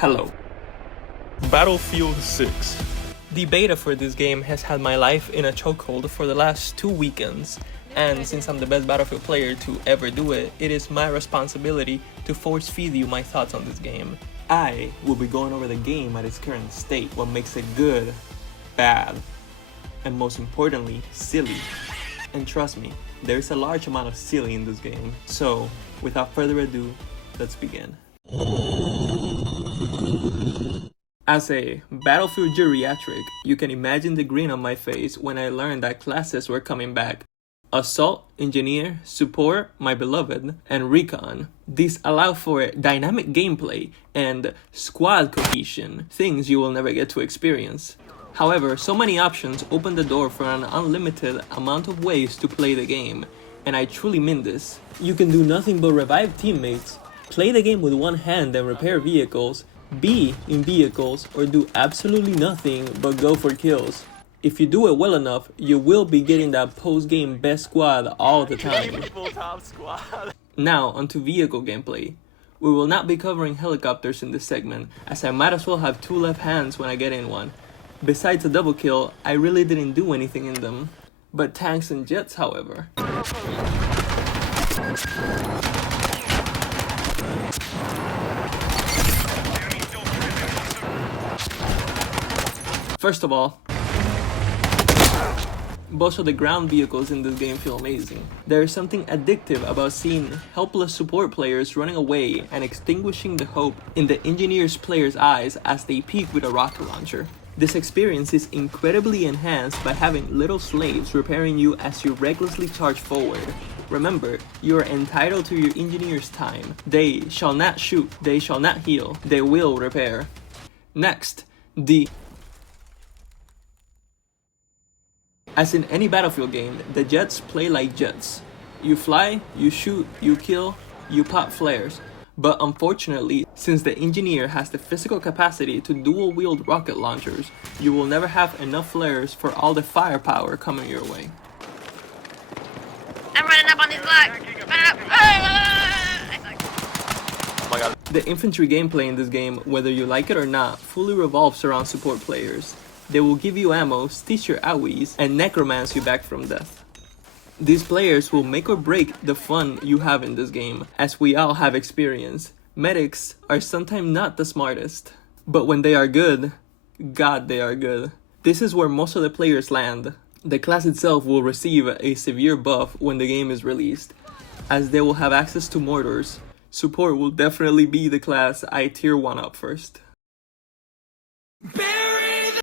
Hello. Battlefield 6. The beta for this game has had my life in a chokehold for the last 2 weekends, and since I'm the best Battlefield player to ever do it, it is my responsibility to force feed you my thoughts on this game. I will be going over the game at its current state, what makes it good, bad, and most importantly, silly. And trust me, there is a large amount of silly in this game. So, without further ado, let's begin. As a Battlefield geriatric, you can imagine the grin on my face when I learned that classes were coming back. Assault, Engineer, Support, My Beloved, and Recon. These allow for dynamic gameplay and squad cohesion, things you will never get to experience. However, so many options open the door for an unlimited amount of ways to play the game, and I truly mean this. You can do nothing but revive teammates, play the game with one hand and repair vehicles, be in vehicles, or do absolutely nothing but go for kills. If you do it well enough, you will be getting that post-game best squad all the time. Now, onto vehicle gameplay. We will not be covering helicopters in this segment, as I might as well have 2 left hands when I get in one. Besides a double kill, I really didn't do anything in them. But tanks and jets, however. First of all, most of the ground vehicles in this game feel amazing. There is something addictive about seeing helpless support players running away and extinguishing the hope in the engineer's players' eyes as they peek with a rocket launcher. This experience is incredibly enhanced by having little slaves repairing you as you recklessly charge forward. Remember, you are entitled to your engineer's time. They shall not shoot, they shall not heal, they will repair. Next, As in any Battlefield game, the jets play like jets. You fly, you shoot, you kill, you pop flares. But unfortunately, since the engineer has the physical capacity to dual-wield rocket launchers, you will never have enough flares for all the firepower coming your way. I'm running up on these blocks! Running up! Oh my god. The infantry gameplay in this game, whether you like it or not, fully revolves around support players. They will give you ammo, stitch your owies, and necromance you back from death. These players will make or break the fun you have in this game, as we all have experience. Medics are sometimes not the smartest, but when they are good, God they are good. This is where most of the players land. The class itself will receive a severe buff when the game is released, as they will have access to mortars. Support will definitely be the class I tier 1 up first.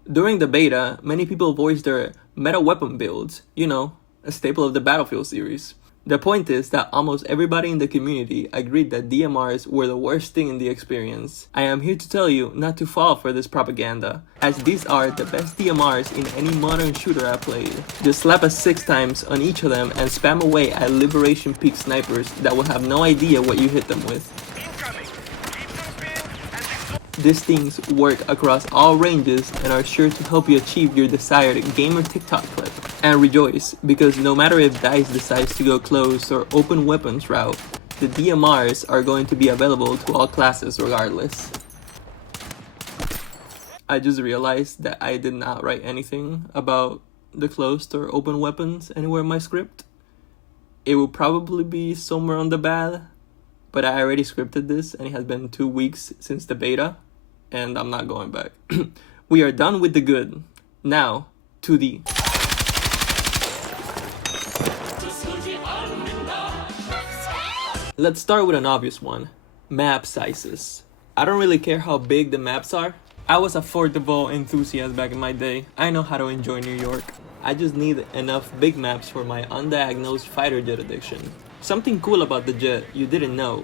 During the beta, many people voiced their meta weapon builds, you know, a staple of the Battlefield series. The point is that almost everybody in the community agreed that DMRs were the worst thing in the experience. I am here to tell you not to fall for this propaganda, as these are the best DMRs in any modern shooter I played. Just slap a 6 times on each of them and spam away at Liberation Peak snipers that will have no idea what you hit them with. These things work across all ranges and are sure to help you achieve your desired gamer TikTok clip. And rejoice, because no matter if DICE decides to go closed or open weapons route, the DMRs are going to be available to all classes regardless. I just realized that I did not write anything about the closed or open weapons anywhere in my script. It will probably be somewhere on the bad, but I already scripted this and it has been 2 weeks since the beta, and I'm not going back. We are done with the good. Now, to the... Let's start with an obvious one. Map sizes. I don't really care how big the maps are. I was a 4th of all enthusiast back in my day. I know how to enjoy New York. I just need enough big maps for my undiagnosed fighter jet addiction. Something cool about the jet you didn't know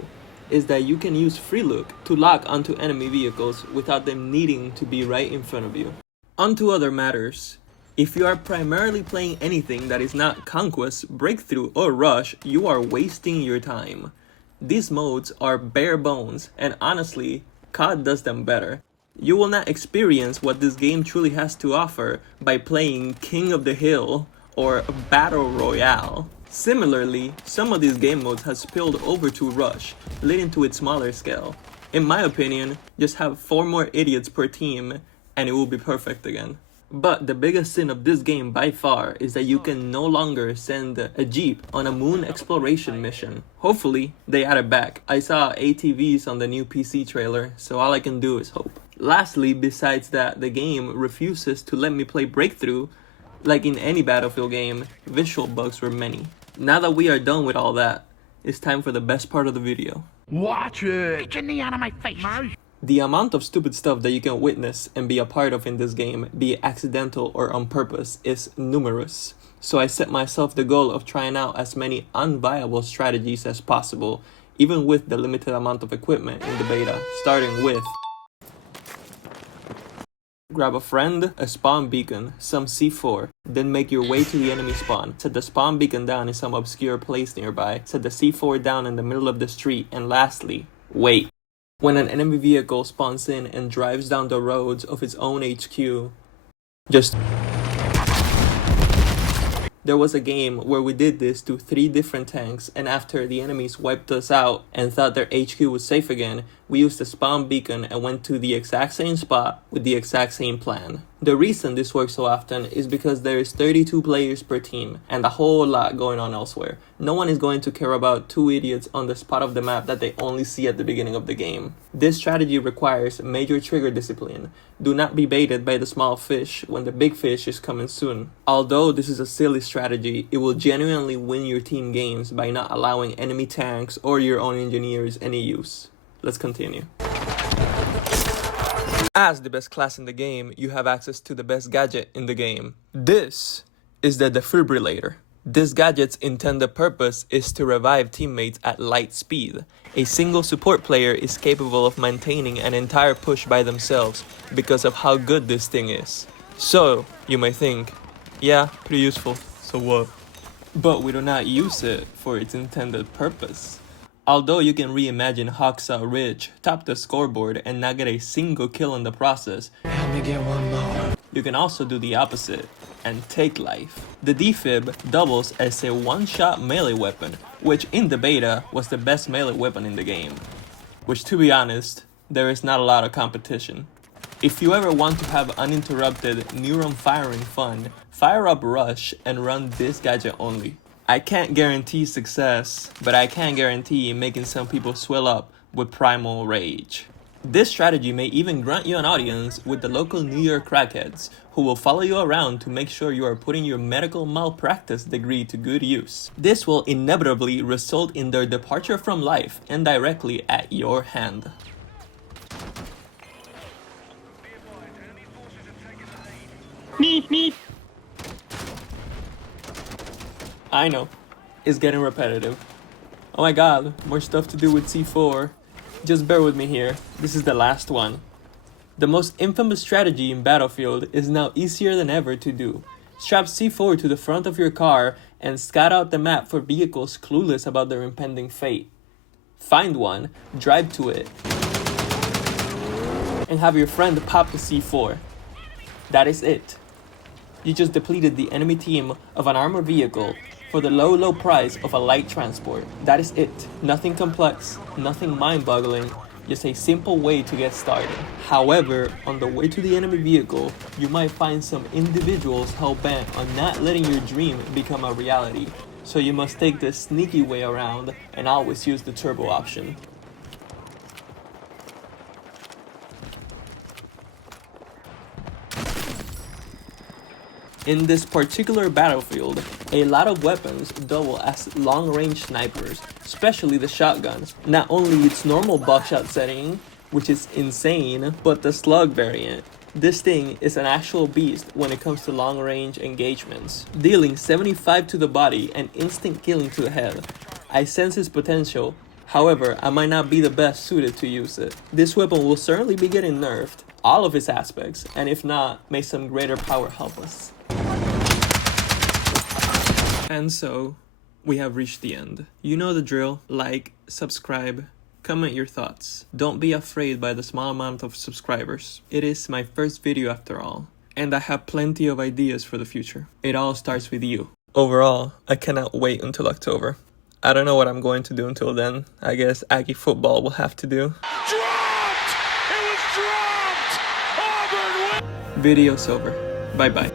is that you can use free look to lock onto enemy vehicles without them needing to be right in front of you. On to other matters. If you are primarily playing anything that is not Conquest, Breakthrough, or Rush, you are wasting your time. These modes are bare bones, and honestly, COD does them better. You will not experience what this game truly has to offer by playing King of the Hill or Battle Royale. Similarly, some of these game modes have spilled over to Rush, leading to its smaller scale. In my opinion, just have 4 more idiots per team and it will be perfect again. But the biggest sin of this game by far is that you can no longer send a jeep on a moon exploration mission. Hopefully, they add it back. I saw ATVs on the new PC trailer, so all I can do is hope. Lastly, besides that, the game refuses to let me play Breakthrough. Like in any Battlefield game, visual bugs were many. Now that we are done with all that, it's time for the best part of the video. Watch it! Get your knee out of my face! The amount of stupid stuff that you can witness and be a part of in this game, be it accidental or on purpose, is numerous. So I set myself the goal of trying out as many unviable strategies as possible, even with the limited amount of equipment in the beta, starting with grab a friend, a spawn beacon, some C4, then make your way to the enemy spawn. Set the spawn beacon down in some obscure place nearby, set the C4 down in the middle of the street, and lastly, wait. When an enemy vehicle spawns in and drives down the roads of its own HQ, just... There was a game where we did this to 3 different tanks, and after the enemies wiped us out and thought their HQ was safe again, we used the spawn beacon and went to the exact same spot with the exact same plan. The reason this works so often is because there is 32 players per team and a whole lot going on elsewhere. No one is going to care about 2 idiots on the spot of the map that they only see at the beginning of the game. This strategy requires major trigger discipline. Do not be baited by the small fish when the big fish is coming soon. Although this is a silly strategy, it will genuinely win your team games by not allowing enemy tanks or your own engineers any use. Let's continue. As the best class in the game, you have access to the best gadget in the game. This is the defibrillator. This gadget's intended purpose is to revive teammates at light speed. A single support player is capable of maintaining an entire push by themselves because of how good this thing is. So, you may think, yeah, pretty useful, so what? But we do not use it for its intended purpose. Although you can reimagine Hoxa Ridge, top the scoreboard, and not get a single kill in the process, Help me get one more. you can also do the opposite and take life. The defib doubles as a one-shot melee weapon, which in the beta was the best melee weapon in the game. Which, to be honest, there is not a lot of competition. If you ever want to have uninterrupted neuron firing fun, fire up Rush and run this gadget only. I can't guarantee success, but I can guarantee making some people swell up with primal rage. This strategy may even grant you an audience with the local New York crackheads, who will follow you around to make sure you are putting your medical malpractice degree to good use. This will inevitably result in their departure from life and directly at your hand. Meep, meep. I know, it's getting repetitive. Oh my god, more stuff to do with C4. Just bear with me here, this is the last one. The most infamous strategy in Battlefield is now easier than ever to do. Strap C4 to the front of your car and scout out the map for vehicles clueless about their impending fate. Find one, drive to it, and have your friend pop the C4. That is it. You just depleted the enemy team of an armored vehicle for the low price of a light transport. That is it. Nothing complex, nothing mind-boggling, just a simple way to get started. However, on the way to the enemy vehicle, you might find some individuals hell-bent on not letting your dream become a reality. So you must take the sneaky way around and always use the turbo option. In this particular battlefield, a lot of weapons double as long-range snipers, especially the shotgun. Not only its normal buckshot setting, which is insane, but the slug variant. This thing is an actual beast when it comes to long-range engagements, dealing 75 to the body and instant killing to the head. I sense its potential, however, I might not be the best suited to use it. This weapon will certainly be getting nerfed, all of its aspects, and if not, may some greater power help us. And so, we have reached the end. You know the drill. Like, subscribe, comment your thoughts. Don't be afraid by the small amount of subscribers. It is my first video after all, and I have plenty of ideas for the future. It all starts with you. Overall, I cannot wait until October. I don't know what I'm going to do until then. I guess Aggie football will have to do. Video's over. Bye bye.